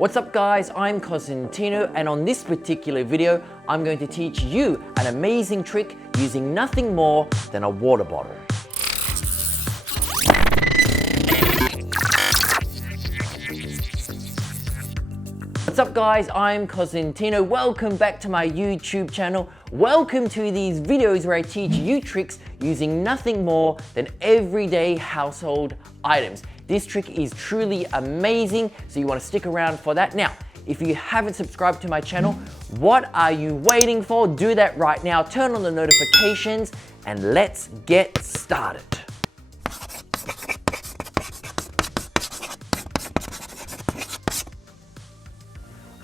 What's up guys, I'm Cosentino, and on this particular video, I'm going to teach you an amazing trick using nothing more than a water bottle. What's up guys, I'm Cosentino. Welcome back to my YouTube channel. Welcome to these videos where I teach you tricks using nothing more than everyday household items. This trick is truly amazing, so you want to stick around for that. Now, if you haven't subscribed to my channel, what are you waiting for? Do that right now. Turn on the notifications and let's get started.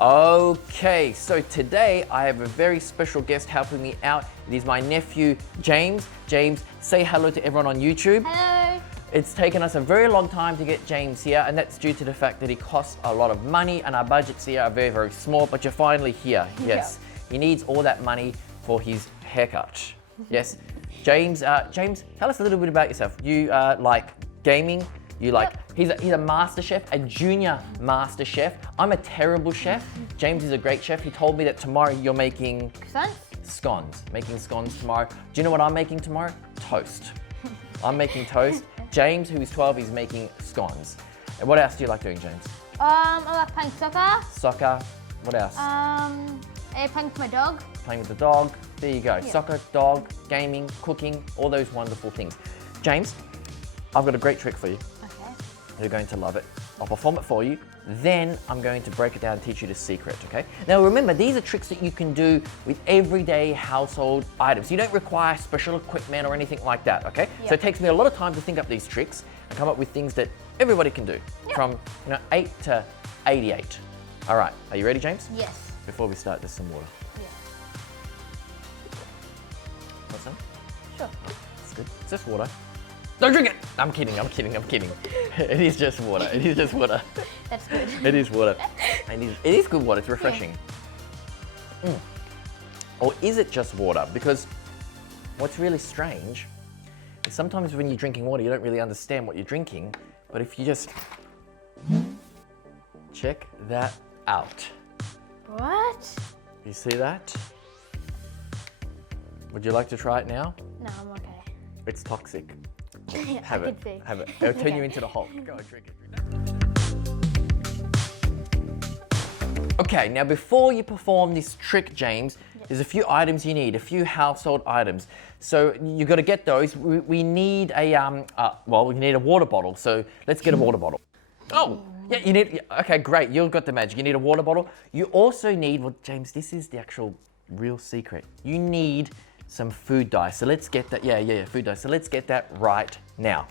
Okay, so today I have a very special guest helping me out. It is my nephew, James. James, say hello to everyone on YouTube. Hello. It's taken us a very long time to get James here, and that's due to the fact that he costs a lot of money and our budgets here are very, very small, but you're finally here. Yes, he needs all that money for his haircut. Yes, James, James, tell us a little bit about yourself. You like gaming, you like, he's a master chef, a junior master chef. I'm a terrible chef. James is a great chef. He told me that tomorrow you're making scones, making scones tomorrow. Do you know what I'm making tomorrow? Toast. I'm making toast. James, who is 12, is making scones. And what else do you like doing, James? I like playing soccer. Soccer. What else? Playing with my dog. Playing with the dog. There you go. Yeah. Soccer, dog, gaming, cooking, all those wonderful things. James, I've got a great trick for you. Okay. You're going to love it. I'll perform it for you. Then I'm going to break it down and teach you the secret, okay? Now remember, these are tricks that you can do with everyday household items. You don't require special equipment or anything like that, okay? Yep. So it takes me a lot of time to think up these tricks and come up with things that everybody can do, from 8 to 88. All right, are you ready, James? Yes. Before we start, there's some water. Yeah. Want some? Sure. It's good. It's just water. Don't drink it! I'm kidding, I'm kidding, I'm kidding. It is just water, it is just water. That's good. It is water. It is good water, it's refreshing. Or is it just water? Because what's really strange is sometimes when you're drinking water, you don't really understand what you're drinking. But if you just check that out. What? You see that? Would you like to try it now? No, I'm okay. It's toxic. Yeah, Have I it, can see. have it. It'll turn you into the Hulk. Go and drink it. Okay, now before you perform this trick, James, there's a few items you need, a few household items. So you've got to get those. We need a, we need a water bottle. So let's get a water bottle. Oh, yeah, you need, okay, great. You've got the magic. You need a water bottle. You also need, well, James, this is the actual real secret. You need some food dye. So let's get that, food dye. So let's get that right now.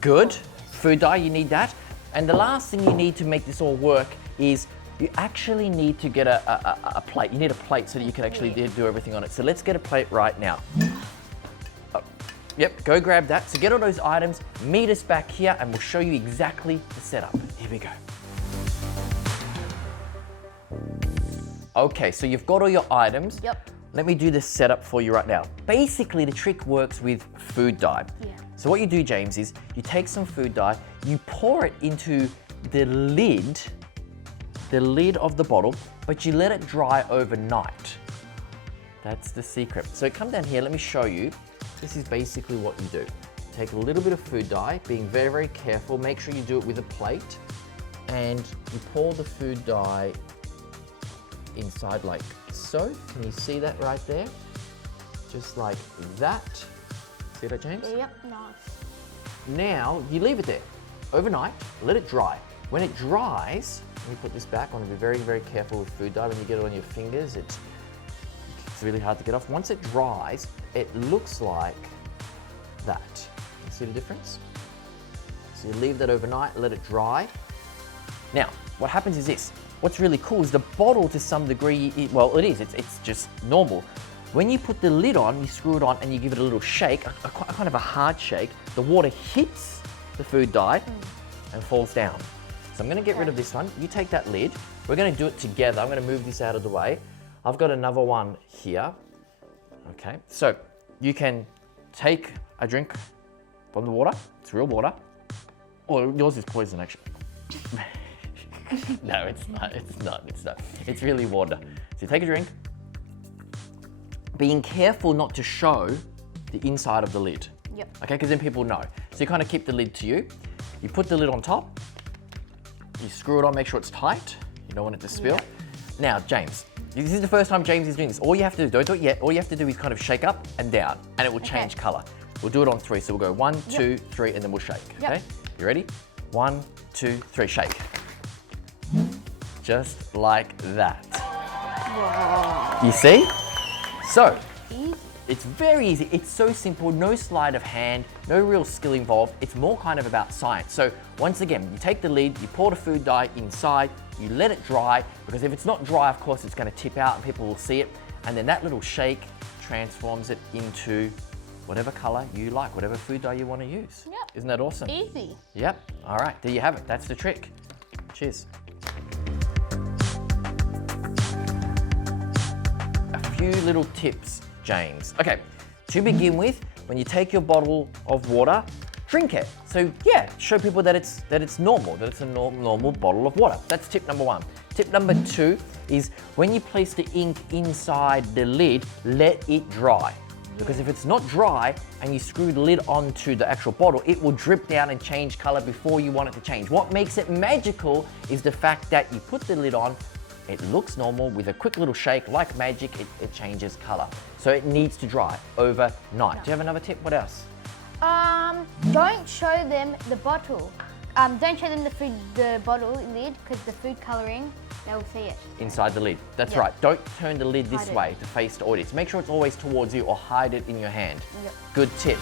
Good, food dye, you need that. And the last thing you need to make this all work is you actually need to get a plate. You need a plate so that you can actually do everything on it. So let's get a plate right now. Yep, go grab that. So get all those items, meet us back here, and we'll show you exactly the setup. Here we go. Okay, so you've got all your items. Yep. Let me do the setup for you right now. Basically, the trick works with food dye. Yeah. So what you do, James, is you take some food dye, you pour it into the lid of the bottle, but you let it dry overnight. That's the secret. So come down here, let me show you. This is basically what you do. Take a little bit of food dye, being very, very careful. Make sure you do it with a plate, and you pour the food dye inside like so. Can you see that right there? Just like that. See that, James? Yep, nice. Now you leave it there overnight, let it dry. When it dries, let me put this back. I want to be very, very careful with food dye. When you get it on your fingers, it's really hard to get off. Once it dries, it looks like that. You see the difference? So you leave that overnight, let it dry. Now, what happens is this. What's really cool is the bottle, to some degree, it's just normal. When you put the lid on, you screw it on and you give it a little shake, a kind of a hard shake, the water hits the food dye and falls down. So I'm gonna get rid of this one. You take that lid. We're gonna do it together. I'm gonna move this out of the way. I've got another one here. Okay, so you can take a drink from the water. It's real water. Or yours is poison, actually. No, it's not. It's not. It's not. It's really water. So you take a drink, being careful not to show the inside of the lid. Yep. Okay, because then people know. So you kind of keep the lid to you. You put the lid on top. You screw it on, make sure it's tight. You don't want it to spill. Yep. Now, James, this is the first time James is doing this. All you have to do, don't do it yet, all you have to do is kind of shake up and down, and it will change color. We'll do it on 3. So we'll go 1, 2, 3, and then we'll shake, Yep. okay? You ready? 1, 2, 3, shake. Just like that. Whoa. You see? So, Easy. it's very easy. It's so simple, no sleight of hand, no real skill involved. It's more kind of about science. So once again, you take the lid, you pour the food dye inside, you let it dry, because if it's not dry, of course, it's gonna tip out and people will see it. And then that little shake transforms it into whatever color you like, whatever food dye you wanna use. Yep. Isn't that awesome? Easy. Yep, all right, there you have it. That's the trick. Cheers. A few little tips, James. Okay, to begin with, when you take your bottle of water, drink it. So yeah, show people that it's normal, that it's a normal bottle of water. That's tip number 1. Tip number 2 is when you place the ink inside the lid, let it dry. Because if it's not dry and you screw the lid onto the actual bottle, it will drip down and change color before you want it to change. What makes it magical is the fact that you put the lid on, it looks normal, with a quick little shake, like magic, it changes color. So it needs to dry overnight. Do you have another tip? What else? Don't show them the bottle. Don't show them the bottle lid, because the food coloring, they'll see it. Inside the lid. That's Yep. right. Don't turn the lid this Hide it. way to face the audience. Make sure it's always towards you, or hide it in your hand. Yep. Good tip.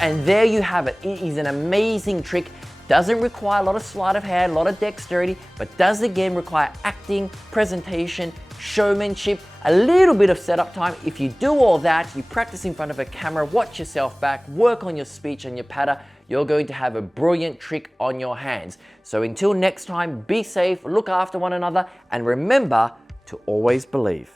And there you have it. It is an amazing trick. Doesn't require a lot of sleight of hand, a lot of dexterity, but does again require acting, presentation, showmanship, a little bit of setup time. If you do all that, you practice in front of a camera, watch yourself back, work on your speech and your patter, you're going to have a brilliant trick on your hands. So until next time, be safe, look after one another, and remember to always believe.